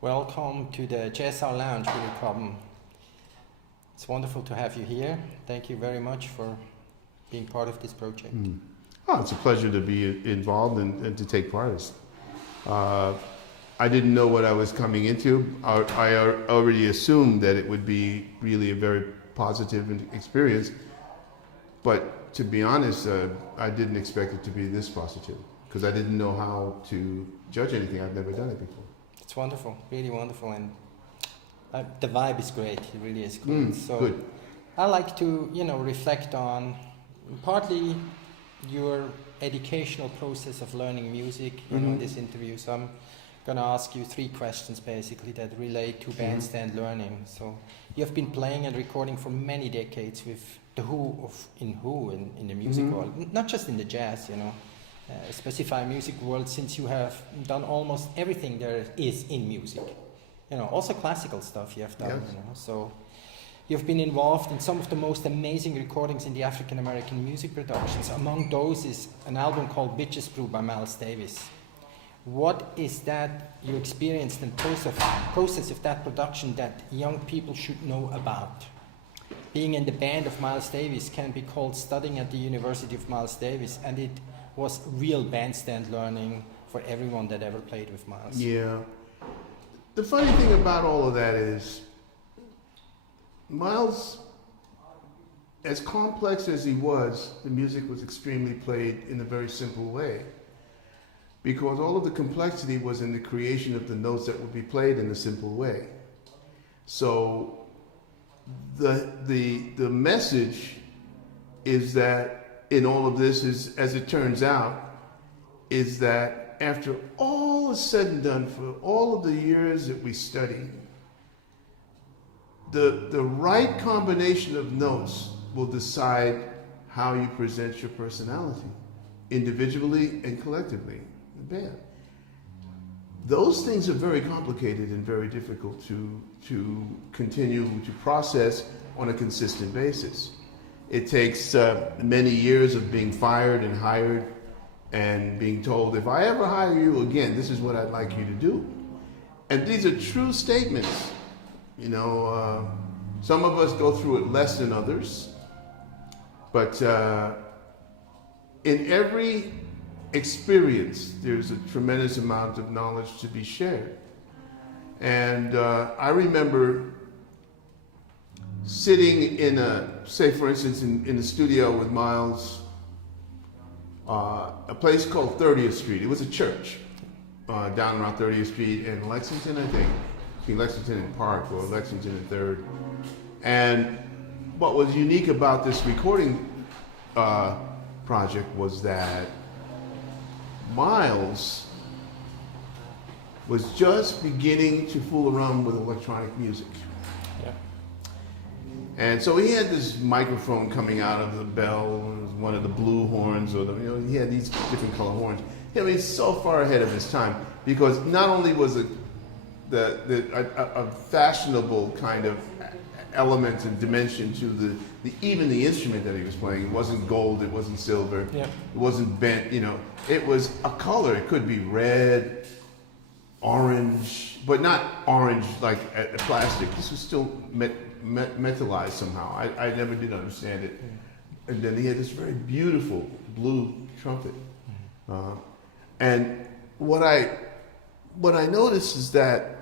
Welcome to the Jazzaar Lounge, Billy Cobham. It's wonderful to have you here. Thank you very much for being part of this project. Oh, it's a pleasure to be involved and to take part. I didn't know what I was coming into. I already assumed that it would be really a very positive experience, but to be honest, I didn't expect it to be this positive because I didn't know how to judge anything. I've never done it before. It's wonderful, really wonderful, and the vibe is great. It really is good. Good. I like to, reflect on partly your educational process of learning music. In this interview, so I'm gonna ask you 3 questions basically that relate to bandstand learning. So you have been playing and recording for many decades with the Who in the music world, not just in the jazz, specify music world, since you have done almost everything there is in music. Also classical stuff you have done. Yes. So you've been involved in some of the most amazing recordings in the African American music productions. Among those is an album called Bitches Brew by Miles Davis. What is that you experienced and process of that production that young people should know about? Being in the band of Miles Davis can be called studying at the University of Miles Davis, and it was real bandstand learning for everyone that ever played with Miles. Yeah. The funny thing about all of that is Miles, as complex as he was, the music was extremely played in a very simple way, because all of the complexity was in the creation of the notes that would be played in a simple way. So the message is that in all of this is, as it turns out, is that after all is said and done, for all of the years that we studied, the right combination of notes will decide how you present your personality, individually and collectively, the band. Those things are very complicated and very difficult to continue to process on a consistent basis. It takes many years of being fired and hired and being told, if I ever hire you again, this is what I'd like you to do. And these are true statements. Some of us go through it less than others, but in every experience, there's a tremendous amount of knowledge to be shared. And I remember sitting in say for instance, in the studio with Miles, a place called 30th Street. It was a church down around 30th Street in Lexington, I think, between Lexington and Park, or Lexington and 3rd. And what was unique about this recording project was that Miles was just beginning to fool around with electronic music. Yeah. And so he had this microphone coming out of the bell, one of the blue horns, or he had these different color horns. He's so far ahead of his time, because not only was it a fashionable kind of element and dimension to even the instrument that he was playing. It wasn't gold, it wasn't silver, Yeah. It wasn't bent, it was a color. It could be red, orange, but not orange like plastic. This was still metallized somehow. I never did understand it. And then he had this very beautiful blue trumpet. And what I noticed is that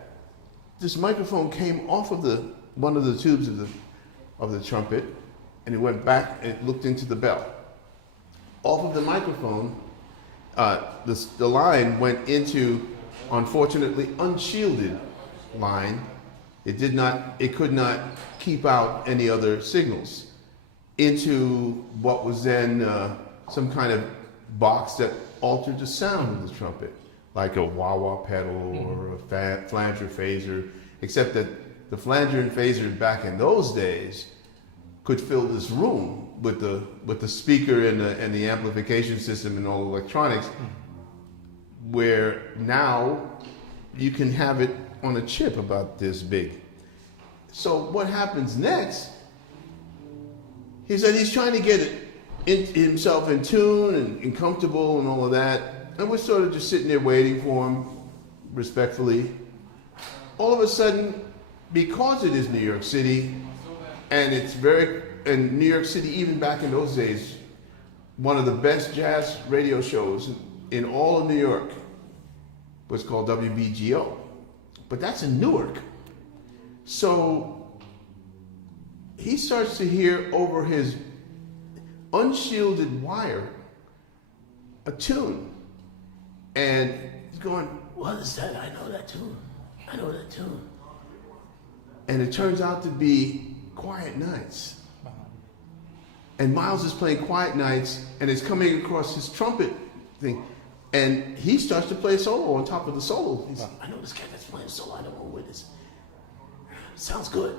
this microphone came off of one of the tubes of the trumpet, and it went back and looked into the bell. Off of the microphone, the line went into, unfortunately, unshielded line. It could not keep out any other signals into what was then some kind of box that altered the sound of the trumpet, like a wah-wah pedal or a flanger phaser, except that the flanger and phaser back in those days could fill this room with the speaker and the amplification system and all the electronics, where now you can have it on a chip about this big. So what happens next? He said he's trying to get himself in tune and comfortable and all of that, and we're sort of just sitting there waiting for him respectfully. all of a sudden, because it is New York City, and and New York City, even back in those days, one of the best jazz radio shows in all of New York was called WBGO. But that's in Newark. So he starts to hear over his unshielded wire a tune. And he's going, what is that? I know that tune. I know that tune. And it turns out to be Quiet Nights. And Miles is playing Quiet Nights, and it's coming across his trumpet thing. And he starts to play solo on top of the solo. He's like, I know this guy that's playing solo. I don't know where this. Sounds good.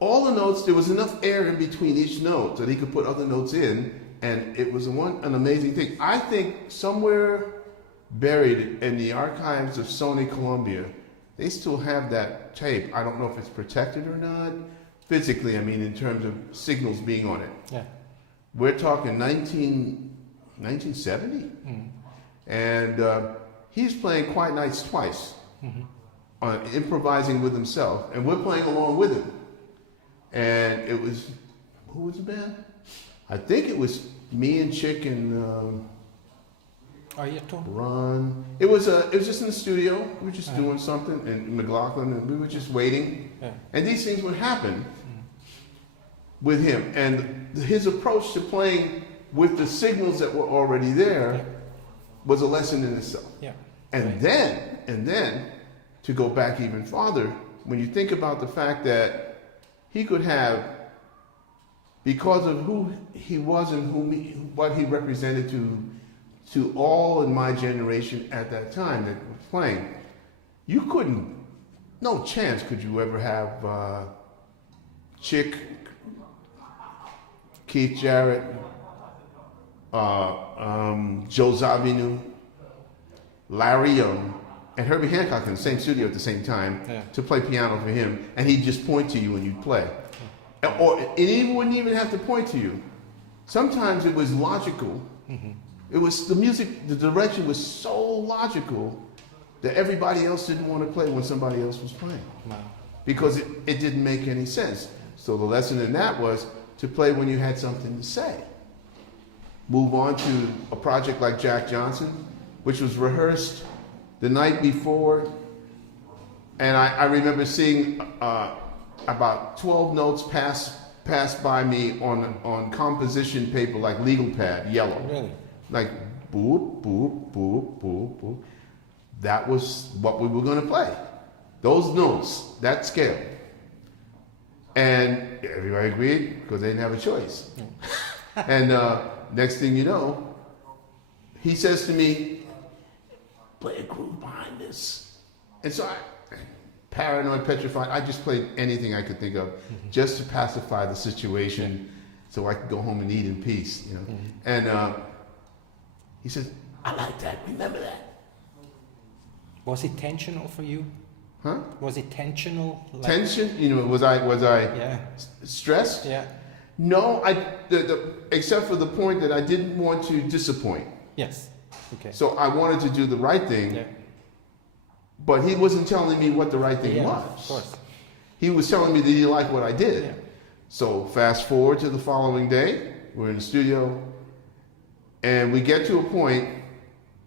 All the notes, there was enough air in between each note that he could put other notes in, and it was an amazing thing. I think somewhere buried in the archives of Sony Columbia, they still have that tape. I don't know if it's protected or not. Physically, I mean, in terms of signals being on it. Yeah. We're talking 1970. Mm-hmm. And he's playing Quiet Nights twice, improvising with himself. And we're playing along with him. And it was, who was the band? I think it was me and Chick and Ron. It was just in the studio. We were just doing something, and McLaughlin, and we were just waiting. Yeah. And these things would happen with him. And his approach to playing with the signals that were already there was a lesson in itself. Yeah. And then to go back even farther, when you think about the fact that he could have, because of who he was and what he represented to all in my generation at that time that was playing, you couldn't, no chance could you ever have Chick, Keith Jarrett, Joe Zawinul, Larry Young, and Herbie Hancock in the same studio at the same time to play piano for him, and he'd just point to you when you'd play. Or he wouldn't even have to point to you. Sometimes it was logical. Mm-hmm. It was the music, the direction was so logical that everybody else didn't want to play when somebody else was playing. Wow. Because it didn't make any sense. So the lesson in that was to play when you had something to say. Move on to a project like Jack Johnson, which was rehearsed the night before. And I remember seeing about 12 notes pass by me on composition paper like legal pad, yellow. Really? Like boop, boop, boop, boop, boop. That was what we were going to play. Those notes, that scale. And everybody agreed because they didn't have a choice. And next thing you know, he says to me, play a groove behind this. And so paranoid, petrified, I just played anything I could think of just to pacify the situation so I could go home and eat in peace. You know? And he said, I like that, remember that. Was it tensional for you? Huh? Was it tensional? Like tension? You know, was I stressed? Yeah. No, except for the point that I didn't want to disappoint. Yes. Okay. So I wanted to do the right thing. Yeah. But he wasn't telling me what the right thing was. Of course. He was telling me that he liked what I did. Yeah. So fast forward to the following day, we're in the studio, and we get to a point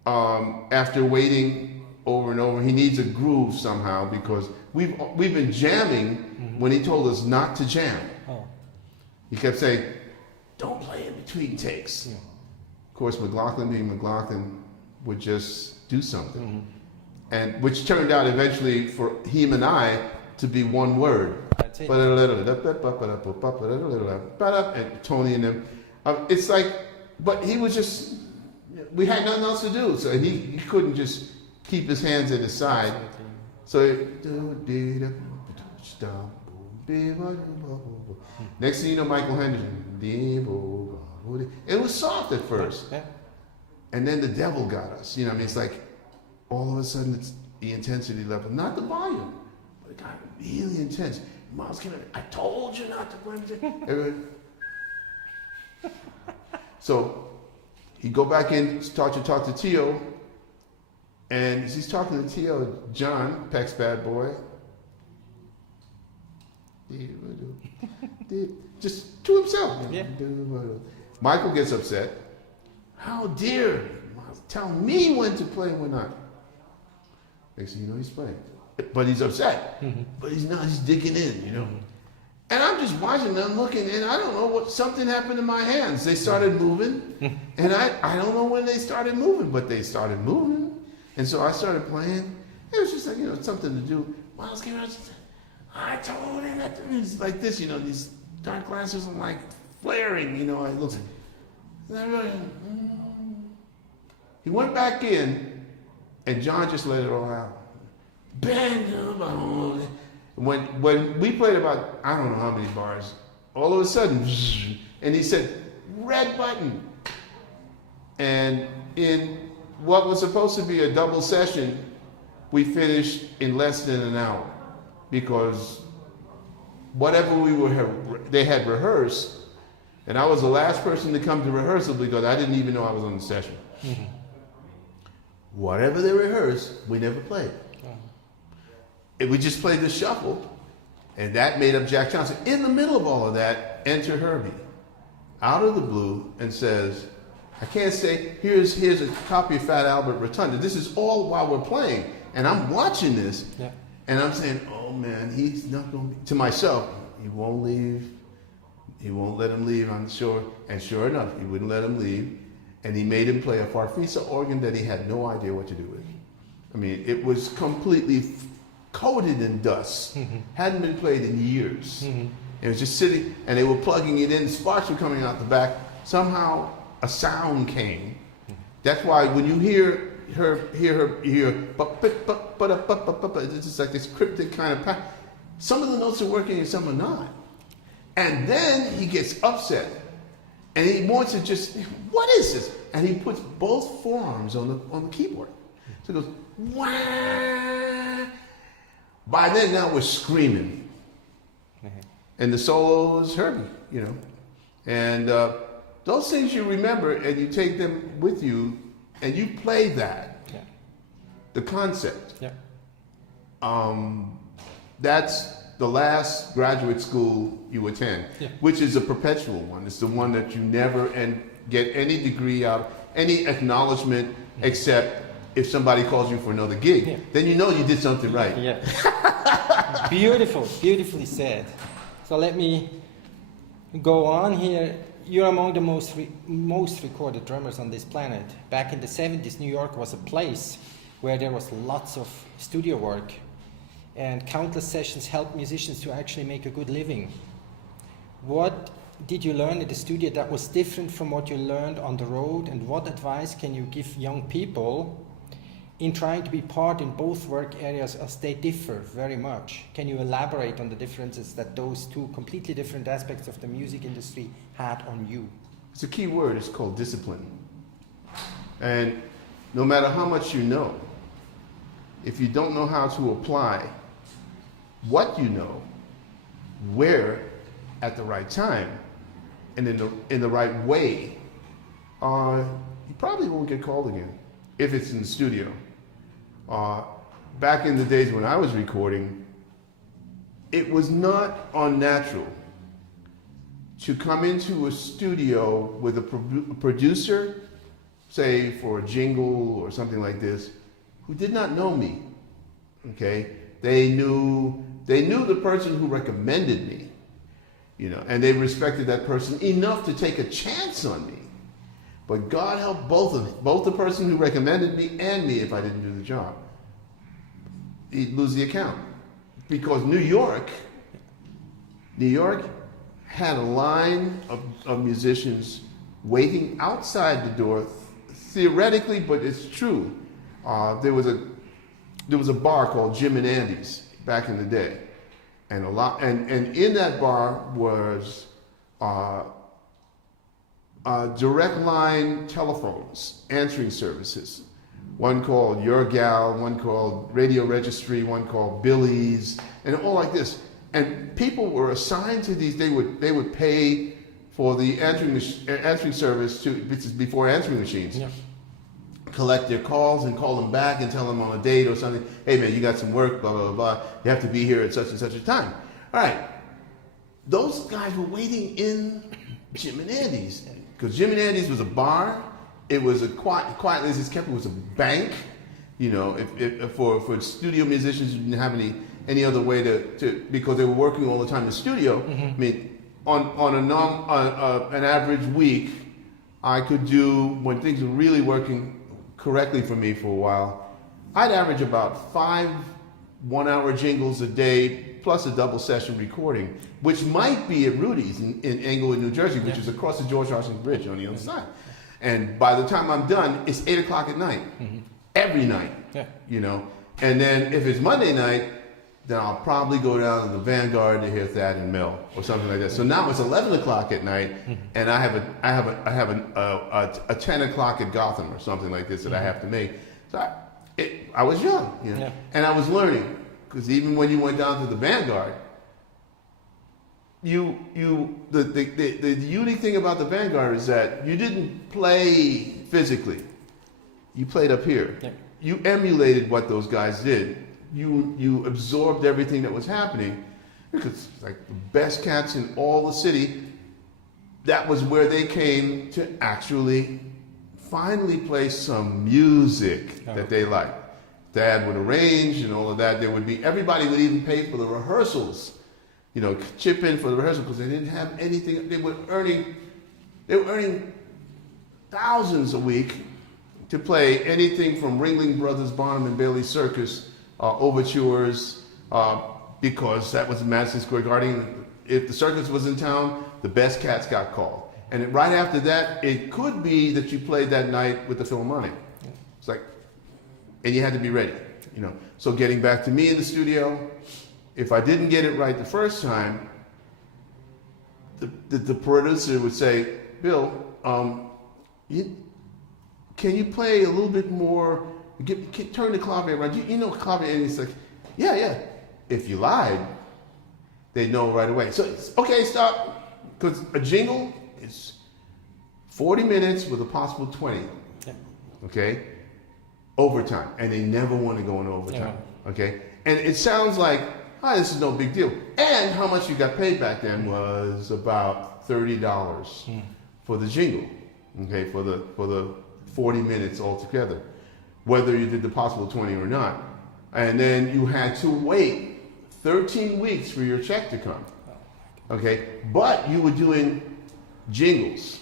after waiting over and over. He needs a groove somehow because we've been jamming when he told us not to jam. Oh. He kept saying, "Don't play in between takes." Yeah. Of course, McLaughlin being McLaughlin would just do something, and which turned out eventually for him and I to be one word. That's it. And Tony and them. It's like, but he was just. We had nothing else to do, so he couldn't just keep his hands at his side. Absolutely. So next thing you know, Michael Henderson. It was soft at first. Yeah. And then the devil got us. You know, I mean, it's like all of a sudden it's the intensity level, not the volume, but it got really intense. Miles came in, I told you not to play music. So he'd go back in, start to talk to Tio, and as he's talking to Tio, John, Peck's bad boy, just to himself. Yeah. Michael gets upset. How dare tell me when to play and when not? Next thing you know, he's playing. But he's upset. But he's not, he's digging in, you know. And I'm just watching, and I'm looking, and I don't know what, something happened in my hands. They started moving, and I don't know when they started moving, but they started moving. And so I started playing. It was just like, you know, something to do. Miles came out, I told him that it's like this, you know, these dark glasses are like flaring, you know, it looks like, he went back in, and John just let it all out. When we played about, I don't know how many bars, all of a sudden, and he said, red button. And in what was supposed to be a double session, we finished in less than an hour because whatever they had rehearsed, and I was the last person to come to rehearsal because I didn't even know I was on the session. Whatever they rehearsed, we never played. We just played the shuffle, and that made up Jack Johnson. In the middle of all of that, enter Herbie, out of the blue, and says, I can't say, here's a copy of Fat Albert Rotunda. This is all while we're playing. And I'm watching this, and I'm saying, oh man, he's not going to be, to myself, he won't leave. He won't let him leave, I'm sure. And sure enough, he wouldn't let him leave. And he made him play a Farfisa organ that he had no idea what to do with. I mean, it was completely coated in dust. Hadn't been played in years. It was just sitting, and they were plugging it in. Sparks were coming out the back. Somehow a sound came. That's why when you hear her, it's just like this cryptic kind of some of the notes are working and some are not. And then he gets upset, and he wants to just, what is this? And he puts both forearms on the keyboard. So he goes, wah. By then, now we're screaming. And the solo is Herbie, you know. And those things you remember, and you take them with you, and you play that. The concept. That's the last graduate school you attend, which is a perpetual one. It's the one that you never get any degree out, any acknowledgement, except if somebody calls you for another gig. Then you know you did something right. Beautifully said. So let me go on here. You're among the most recorded drummers on this planet. Back in the 70s, New York was a place where there was lots of studio work, and countless sessions helped musicians to actually make a good living. What did you learn at the studio that was different from what you learned on the road, and what advice can you give young people in trying to be part in both work areas as they differ very much? Can you elaborate on the differences that those two completely different aspects of the music industry had on you? It's a key word. It's called discipline. And no matter how much you know, if you don't know how to apply what you know, where, at the right time, and in the right way, you probably won't get called again if it's in the studio. Back in the days when I was recording, it was not unnatural to come into a studio with a producer, say for a jingle or something like this, who did not know me. Okay, they knew the person who recommended me, you know, and they respected that person enough to take a chance on me. But God help both the person who recommended me and me if I didn't do the job. He'd lose the account. Because New York had a line of musicians waiting outside the door, theoretically, but it's true. There was a bar called Jim and Andy's back in the day. And in that bar was direct line telephones, answering services. One called Your Gal, one called Radio Registry, one called Billy's, and all like this. And people were assigned to these. They would pay for the answering service this is before answering machines. Collect their calls and call them back and tell them on a date or something. Hey man, you got some work, blah blah blah. You have to be here at such and such a time. All right. those guys were waiting in Jim and Andy's, because Jim and Andy's was a bar. It was a quietly as it's kept. It was a bank. You know, if for studio musicians, you didn't have any other way to because they were working all the time in the studio. I mean, on an average week, I could do, when things were really working correctly for me for a while, I'd average about 5 one-hour jingles a day plus a double session recording, which might be at Rudy's in Englewood, New Jersey, which is across the George Washington Bridge on the other side. And by the time I'm done, it's 8 o'clock at night, every night, you know. And then if it's Monday night, then I'll probably go down to the Vanguard to hear Thad and Mel or something like that. So now it's 11 o'clock at night, and I have a 10 o'clock at Gotham or something like this that I have to make. So I was young, you know, and I was learning, because even when you went down to the Vanguard, the unique thing about the Vanguard is that you didn't play physically. You played up here. You emulated what those guys did. You absorbed everything that was happening, because like the best cats in all the city, that was where they came to actually finally play some music that they liked. Dad would arrange and all of that. There would be, everybody would even pay for the rehearsals, you know, chip in for the rehearsal, because they didn't have anything. They were earning thousands a week to play anything from Ringling Brothers, Barnum and Bailey Circus overtures, because that was Madison Square Garden. If the circus was in town, the best cats got called. And right after that, it could be that you played that night with the Philharmonic. It's like, and you had to be ready, you know. So getting back to me in the studio, if I didn't get it right the first time, the producer would say, Bill, can you play a little bit more? Turn the clavier around. You know clavier, and it's like, yeah. If you lied, they know right away. So it's, okay, stop, because a jingle is 40 minutes with a possible 20. Okay, overtime, and they never want to go into overtime. Okay, and it sounds like, this is no big deal. And how much you got paid back then was about $30 for the jingle. Okay, for the 40 minutes altogether, whether you did the possible 20 or not. And then you had to wait 13 weeks for your check to come. Okay, but you were doing jingles.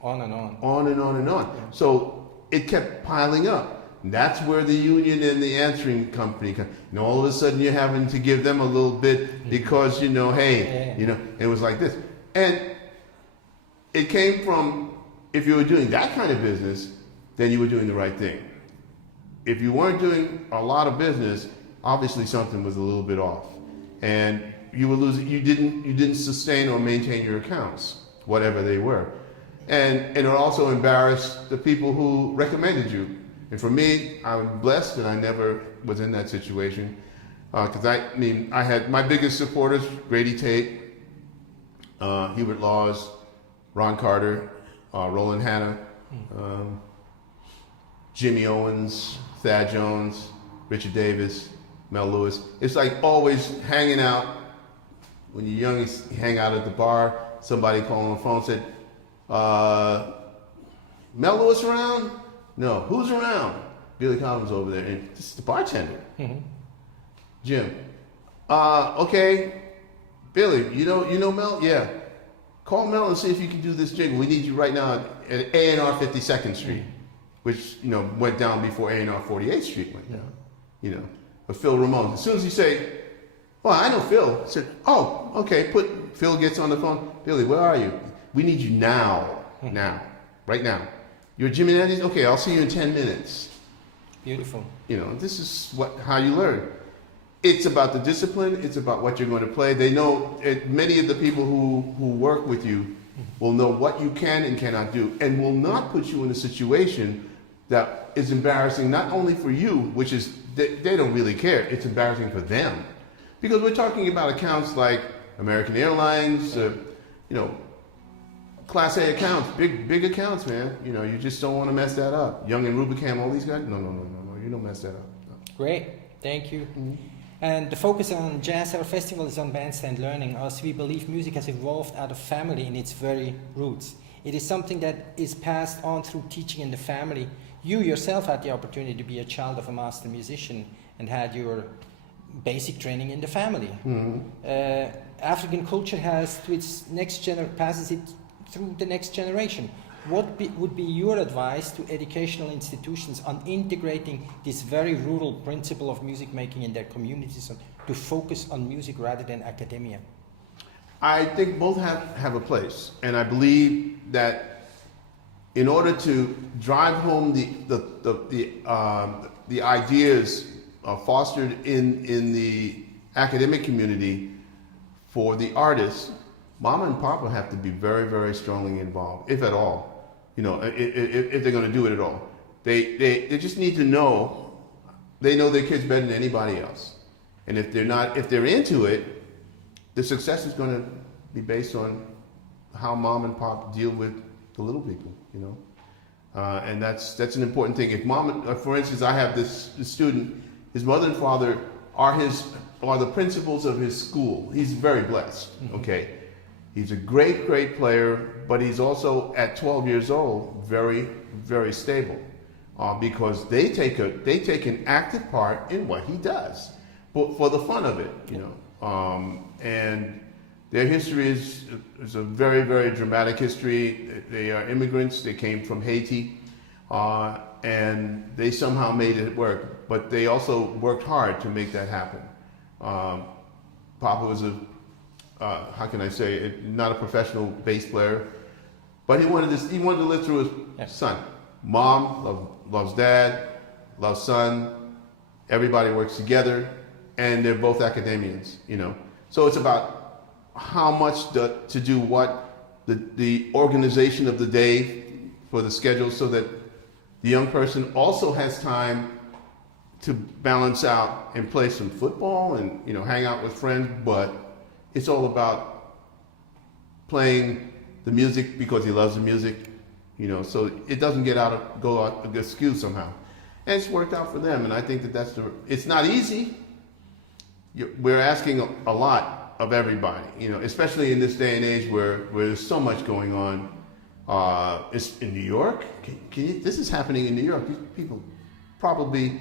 On and on. On and on and on. So it kept piling up. And that's where the union and the answering company come. And all of a sudden you're having to give them a little bit because, you know, hey, you know, it was like this. And it came from, if you were doing that kind of business, then you were doing the right thing. If you weren't doing a lot of business, obviously something was a little bit off. And you were losing, you didn't sustain or maintain your accounts, whatever they were. And it also embarrassed the people who recommended you. And for me, I'm blessed that I never was in that situation. Because I had my biggest supporters, Grady Tate, Hubert Laws, Ron Carter, Roland Hanna, Jimmy Owens, Thad Jones, Richard Davis, Mel Lewis. It's like always hanging out. When you're young, you hang out at the bar. Somebody called on the phone said, Mel Lewis around? No. Who's around? Billy Cobham's over there. And this is the bartender. Jim. Okay. Billy, you know Mel? Yeah. Call Mel and see if you can do this jingle. We need you right now at A&R 52nd Street, which, you know, went down before A&R 48th Street went down. You know, but Phil Ramone. As soon as you say, well, I know Phil. I said, oh, okay. Phil gets on the phone. Billy, where are you? We need you now. Now. Right now. You're Jimmy Andy's? Okay, I'll see you in 10 minutes. Beautiful. You know, this is how you learn. It's about the discipline. It's about what you're going to play. They know, many of the people who work with you will know what you can and cannot do, and will not put you in a situation that is embarrassing not only for you, which is, they don't really care, it's embarrassing for them. Because we're talking about accounts like American Airlines, you know, Class A accounts, big accounts, man. You know, you just don't want to mess that up. Young and Rubicam, all these guys, no, you don't mess that up. No. Great, thank you. And the focus on Jazzaar Festival is on bandstand learning, as we believe music has evolved out of family in its very roots. It is something that is passed on through teaching in the family. You yourself had the opportunity to be a child of a master musician and had your basic training in the family. African culture has to its passes it through the next generation. What would be your advice to educational institutions on integrating this very rural principle of music making in their communities to focus on music rather than academia? I think both have a place, and I believe that in order to drive home the ideas fostered in the academic community for the artists, Mama and Papa have to be very, very strongly involved, if at all. You know, if they're going to do it at all, they just need to know they know their kids better than anybody else, and if they're into it, the success is going to be based on how Mom and Pop deal with the little people. You know, and that's an important thing. If Mom, for instance, I have this student, his mother and father are the principals of his school. He's very blessed. Okay. He's a great, great player, but he's also, at 12 years old, very, very stable, because they take an active part in what he does, for the fun of it, you know. And their history is a very, very dramatic history. They are immigrants. They came from Haiti, and they somehow made it work. But they also worked hard to make that happen. Papa was how can I say it, not a professional bass player, but he wanted to live through his son. Mom loves dad, loves son. Everybody works together, and they're both academians, you know. So it's about how much to do what, the organization of the day for the schedule, so that the young person also has time to balance out and play some football and, you know, hang out with friends, but it's all about playing the music because he loves the music, you know, so it doesn't go out askew somehow. And it's worked out for them, and I think that it's not easy. We're asking a lot of everybody, you know, especially in this day and age where there's so much going on. It's in New York. This is happening in New York. These people probably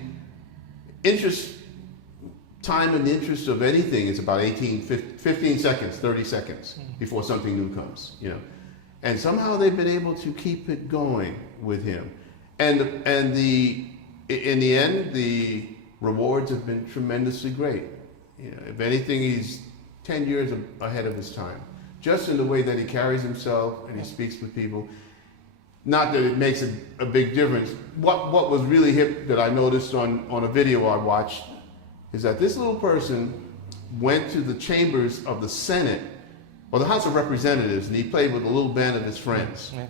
time and interest of anything is about 15 seconds, 30 seconds before something new comes, you know. And somehow they've been able to keep it going with him. And in the end, the rewards have been tremendously great. You know, if anything, he's 10 years ahead of his time, just in the way that he carries himself and he speaks with people. Not that it makes a big difference. What was really hip that I noticed on a video I watched is that this little person went to the chambers of the Senate, or the House of Representatives, and he played with a little band of his friends. Yeah.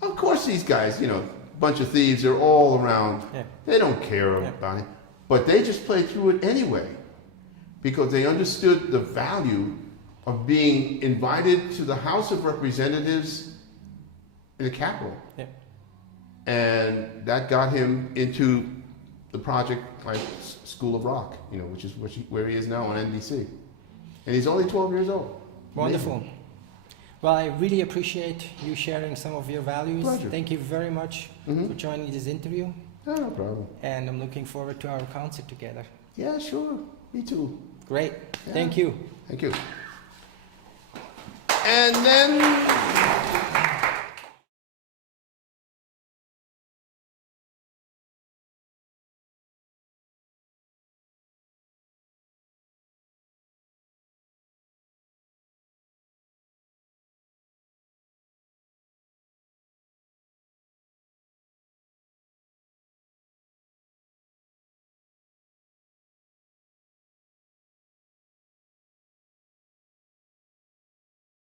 Of course these guys, you know, bunch of thieves, they're all around. Yeah. They don't care about it. But they just played through it anyway, because they understood the value of being invited to the House of Representatives in the Capitol. Yeah. And that got him into the project like School of Rock, you know, which is where he is now on NBC. And he's only 12 years old. Wonderful. Amazing. Well, I really appreciate you sharing some of your values. Pleasure. Thank you very much for joining this interview. No problem. And I'm looking forward to our concert together. Yeah, sure. Me too. Great. Yeah. Thank you. Thank you. And then